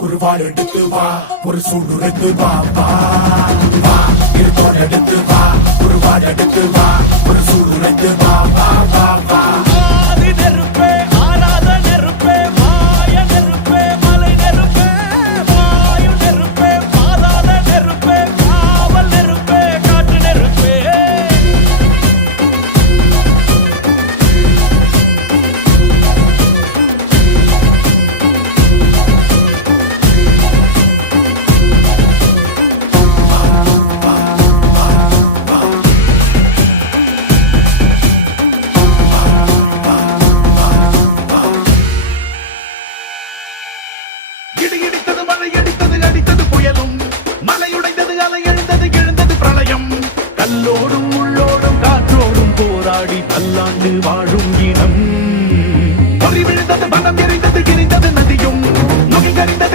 குருவாள் எடுத்து வா ஒரு சூடு எடுத்து வா வா வா இருத்தோடு எடுத்து வா குருவாள் எடுத்து வா ஒரு சூடு எடுத்து வா வா வா வா ஆதி நெருப்பே ஆராத நெருப்பே மாய நெருப்பே மலை நெருப்பே வாயு நெருப்பே பாதாள நெருப்பே காவல் நெருப்பே காட்டு நெருப்பே இடி இடித்தது மழை அடித்தது அடித்தது புயலும் மலை உடைந்தது அலை எழுந்தது எழுந்தது பிரளயம் கல்லோடும் உள்ளோடும் காற்றோடும் போராடி பல்லாண்டு வாழும் இனம் பொறி விழுந்தது மனம் எரிந்தது எரிந்தது நதியும் நுகி கரிந்தது